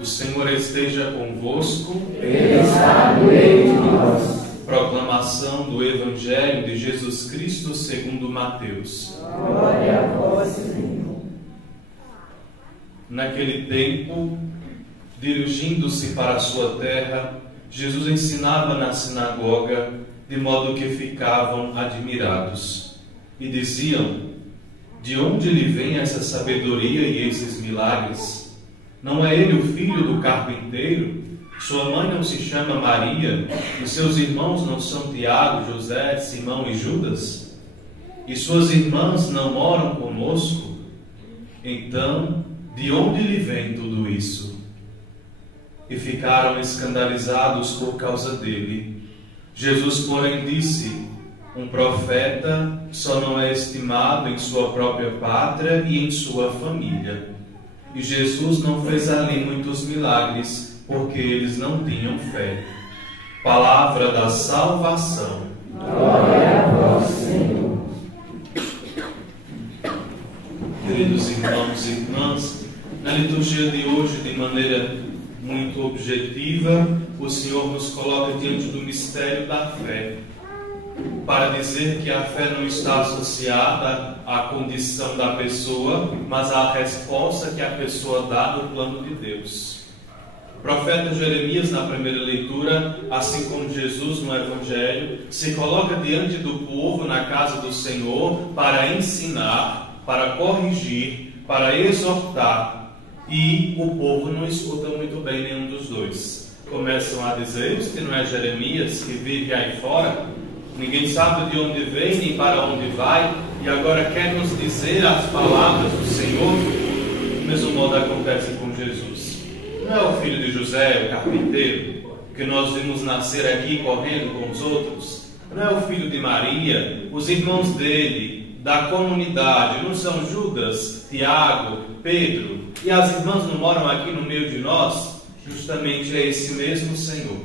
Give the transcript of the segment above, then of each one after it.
O Senhor esteja convosco. Ele está no meio de nós. Proclamação do Evangelho de Jesus Cristo segundo Mateus. Glória a vós, Senhor. Naquele tempo, dirigindo-se para a sua terra, Jesus ensinava na sinagoga, de modo que ficavam admirados. E diziam: de onde lhe vem essa sabedoria e esses milagres? Não é ele o filho do carpinteiro? Sua mãe não se chama Maria? E seus irmãos não são Tiago, José, Simão e Judas? E suas irmãs não moram conosco? Então, de onde lhe vem tudo isso? E ficaram escandalizados por causa dele. Jesus, porém, disse: um profeta só não é estimado em sua própria pátria e em sua família. E Jesus não fez ali muitos milagres, porque eles não tinham fé. Palavra da salvação. Glória a vós, Senhor. Queridos irmãos e irmãs, na liturgia de hoje, de maneira muito objetiva, o Senhor nos coloca diante do mistério da fé, para dizer que a fé não está associada à condição da pessoa, mas à resposta que a pessoa dá no plano de Deus. O profeta Jeremias, na primeira leitura, assim como Jesus no Evangelho, se coloca diante do povo na casa do Senhor para ensinar, para corrigir, para exortar, e o povo não escuta muito bem nenhum dos dois. Começam a dizer: se não é Jeremias que vive aí fora, ninguém sabe de onde vem nem para onde vai, e agora quer nos dizer as palavras do Senhor. Do mesmo modo acontece com Jesus. Não é o filho de José, o carpinteiro, que nós vimos nascer aqui correndo com os outros? Não é o filho de Maria, os irmãos dele, da comunidade, não são Judas, Tiago, Pedro, e as irmãs não moram aqui no meio de nós? Justamente é esse mesmo Senhor.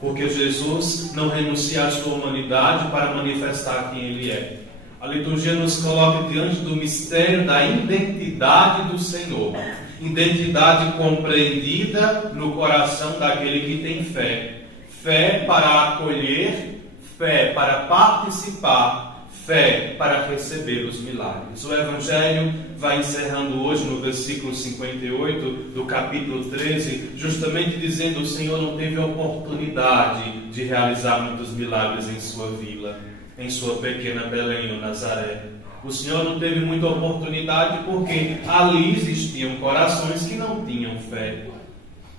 Porque Jesus não renuncia à sua humanidade para manifestar quem Ele é. A liturgia nos coloca diante do mistério da identidade do Senhor. Identidade compreendida no coração daquele que tem fé. Fé para acolher, fé para participar, fé para receber os milagres. O Evangelho vai encerrando hoje no versículo 58 do capítulo 13, justamente dizendo: o Senhor não teve a oportunidade de realizar muitos milagres em sua vila, em sua pequena Belém ou Nazaré. O Senhor não teve muita oportunidade porque ali existiam corações que não tinham fé.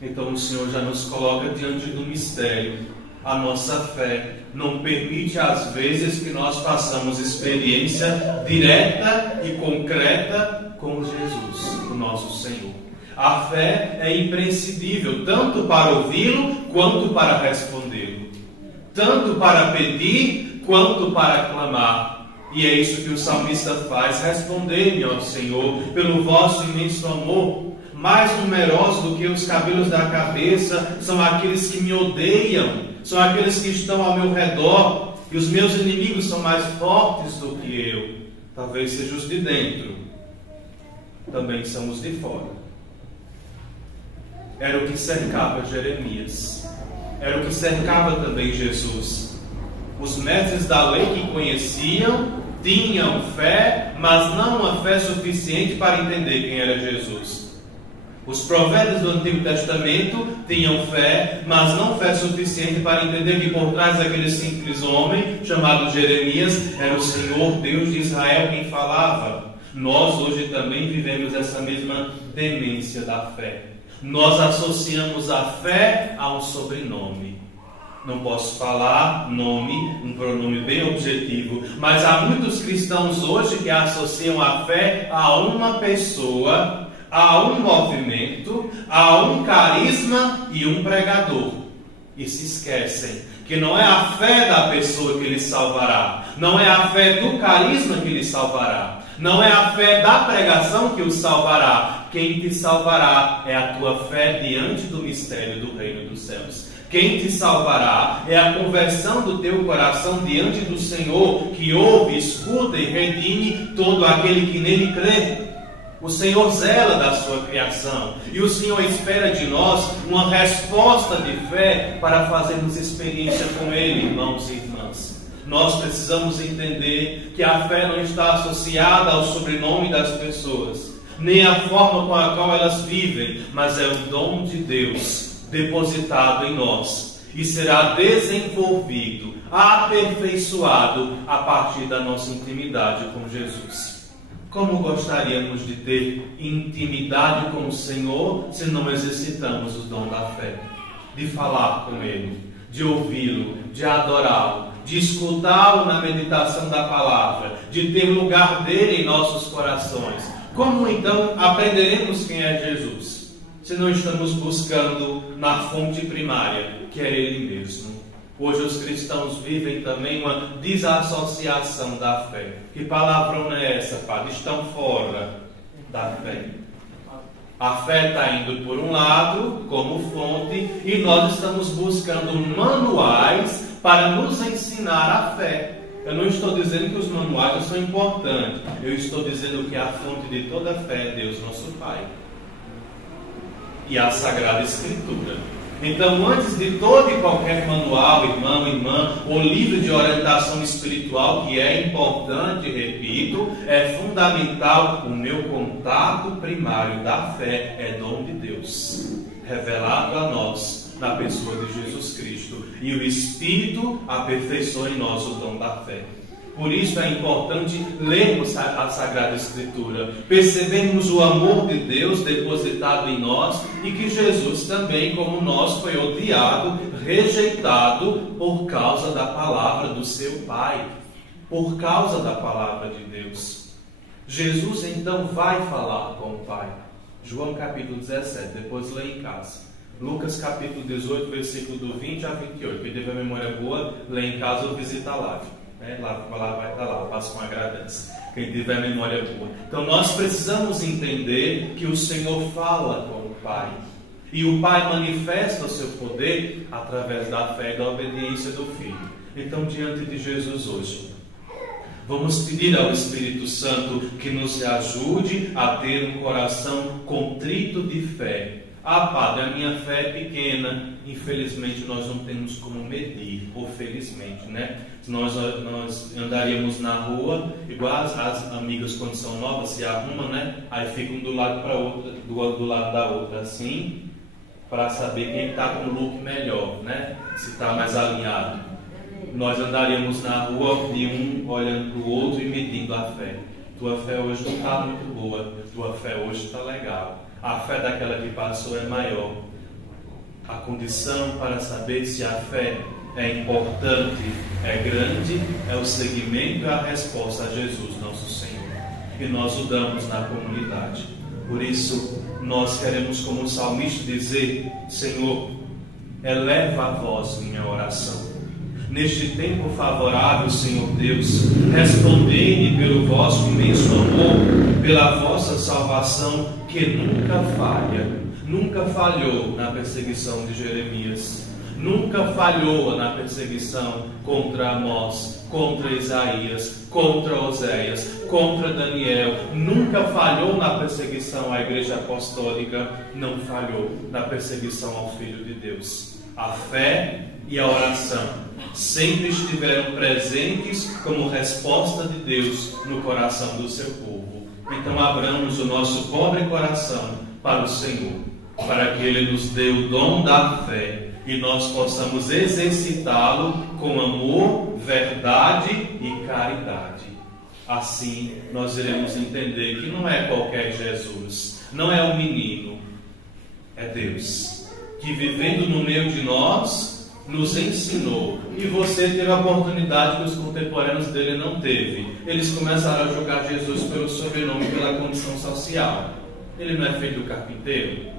Então o Senhor já nos coloca diante do mistério. A nossa fé não permite, às vezes, que nós façamos experiência direta e concreta com Jesus, o nosso Senhor. A fé é imprescindível, tanto para ouvi-lo, quanto para respondê-lo. Tanto para pedir, quanto para clamar. E é isso que o salmista faz: respondei-me, ó Senhor, pelo vosso imenso amor. Mais numerosos do que os cabelos da cabeça são aqueles que me odeiam, são aqueles que estão ao meu redor, e os meus inimigos são mais fortes do que eu. Talvez sejam os de dentro, também são os de fora. Era o que cercava Jeremias, era o que cercava também Jesus. Os mestres da lei que conheciam, tinham fé, mas não uma fé suficiente para entender quem era Jesus. Os profetas do Antigo Testamento tinham fé, mas não fé suficiente para entender que por trás daquele simples homem, chamado Jeremias, era o Senhor Deus de Israel quem falava. Nós hoje também vivemos essa mesma demência da fé. Nós associamos a fé a um sobrenome. Não posso falar nome, um pronome bem objetivo, mas há muitos cristãos hoje que associam a fé a uma pessoa, a um movimento, a um carisma e um pregador. E se esquecem que não é a fé da pessoa que lhe salvará, não é a fé do carisma que lhe salvará, não é a fé da pregação que o salvará. Quem te salvará é a tua fé diante do mistério do reino dos céus. Quem te salvará é a conversão do teu coração diante do Senhor, que ouve, escuta e redime todo aquele que nele crê. O Senhor zela da sua criação. E o Senhor espera de nós uma resposta de fé para fazermos experiência com Ele, irmãos e irmãs. Nós precisamos entender que a fé não está associada ao sobrenome das pessoas, nem à forma com a qual elas vivem, mas é o dom de Deus depositado em nós e será desenvolvido, aperfeiçoado a partir da nossa intimidade com Jesus. Como gostaríamos de ter intimidade com o Senhor se não exercitamos o dom da fé? De falar com Ele, de ouvi-lo, de adorá-lo, de escutá-lo na meditação da palavra, de ter lugar dele em nossos corações. Como então aprenderemos quem é Jesus, se não estamos buscando na fonte primária, que é Ele mesmo? Hoje os cristãos vivem também uma desassociação da fé. Que palavrão é essa, Padre? Estão fora da fé. A fé está indo por um lado, como fonte, e nós estamos buscando manuais para nos ensinar a fé. Eu não estou dizendo que os manuais não são importantes. Eu estou dizendo que a fonte de toda fé é Deus, nosso Pai. E a Sagrada Escritura. Então, antes de todo e qualquer manual, irmão, irmã, ou livro de orientação espiritual, que é importante, repito, é fundamental, o meu contato primário da fé é dom de Deus, revelado a nós na pessoa de Jesus Cristo. E o Espírito aperfeiçoa em nós o dom da fé. Por isso é importante lermos a Sagrada Escritura, percebermos o amor de Deus depositado em nós e que Jesus também, como nós, foi odiado, rejeitado por causa da palavra do seu Pai, por causa da palavra de Deus. Jesus então vai falar com o Pai. João capítulo 17, depois lê em casa. Lucas capítulo 18, versículo do 20 a 28. Quem tiver memória boa, lê em casa ou visita a live. Lá vai estar lá, faça com agradece. Quem tiver memória boa. Então nós precisamos entender que o Senhor fala com o Pai. E o Pai manifesta o seu poder através da fé e da obediência do Filho. Então, diante de Jesus hoje, vamos pedir ao Espírito Santo que nos ajude a ter um coração contrito de fé. Ah, Padre, a minha fé é pequena. Infelizmente nós não temos como medir, ou felizmente, né? Nós andaríamos na rua, igual as amigas quando são novas se arrumam, né? Aí ficam do lado da outra, assim, para saber quem está com o look melhor, né? Se está mais alinhado. Nós andaríamos na rua de um olhando para o outro e medindo a fé. Tua fé hoje não está muito boa, tua fé hoje está legal. A fé daquela que passou é maior. A condição para saber se a fé é importante, é grande, é o seguimento e a resposta a Jesus, nosso Senhor. E nós o damos na comunidade. Por isso, nós queremos, como o salmista, dizer: Senhor, eleva a voz minha oração. Neste tempo favorável, Senhor Deus, respondei-me pelo vosso imenso amor, pela vossa salvação que nunca falha. Nunca falhou na perseguição de Jeremias. Nunca falhou na perseguição contra Amós, contra Isaías, contra Oséias, contra Daniel. Nunca falhou na perseguição à Igreja Apostólica. Não falhou na perseguição ao Filho de Deus. A fé e a oração sempre estiveram presentes como resposta de Deus no coração do seu povo. Então abramos o nosso pobre coração para o Senhor, para que Ele nos dê o dom da fé e nós possamos exercitá-lo com amor, verdade e caridade. Assim nós iremos entender que não é qualquer Jesus, não é um menino, é Deus, que vivendo no meio de nós nos ensinou. E você teve a oportunidade que os contemporâneos dele não teve. Eles começaram a julgar Jesus pelo sobrenome, pela condição social. Ele não é filho do carpinteiro?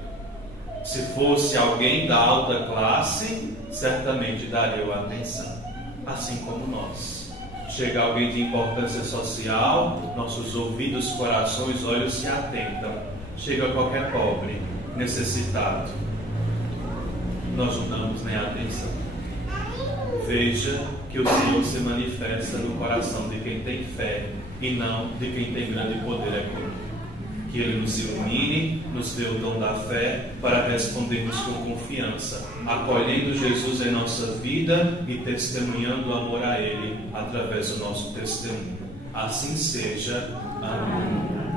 Se fosse alguém da alta classe, certamente daria atenção, assim como nós. Chega alguém de importância social, nossos ouvidos, corações, olhos se atentam. Chega qualquer pobre, necessitado, nós não damos nem atenção. Veja que o Senhor se manifesta no coração de quem tem fé e não de quem tem grande poder econômico. Que Ele nos ilumine, nos dê o dom da fé para respondermos com confiança, acolhendo Jesus em nossa vida e testemunhando o amor a Ele através do nosso testemunho. Assim seja. Amém.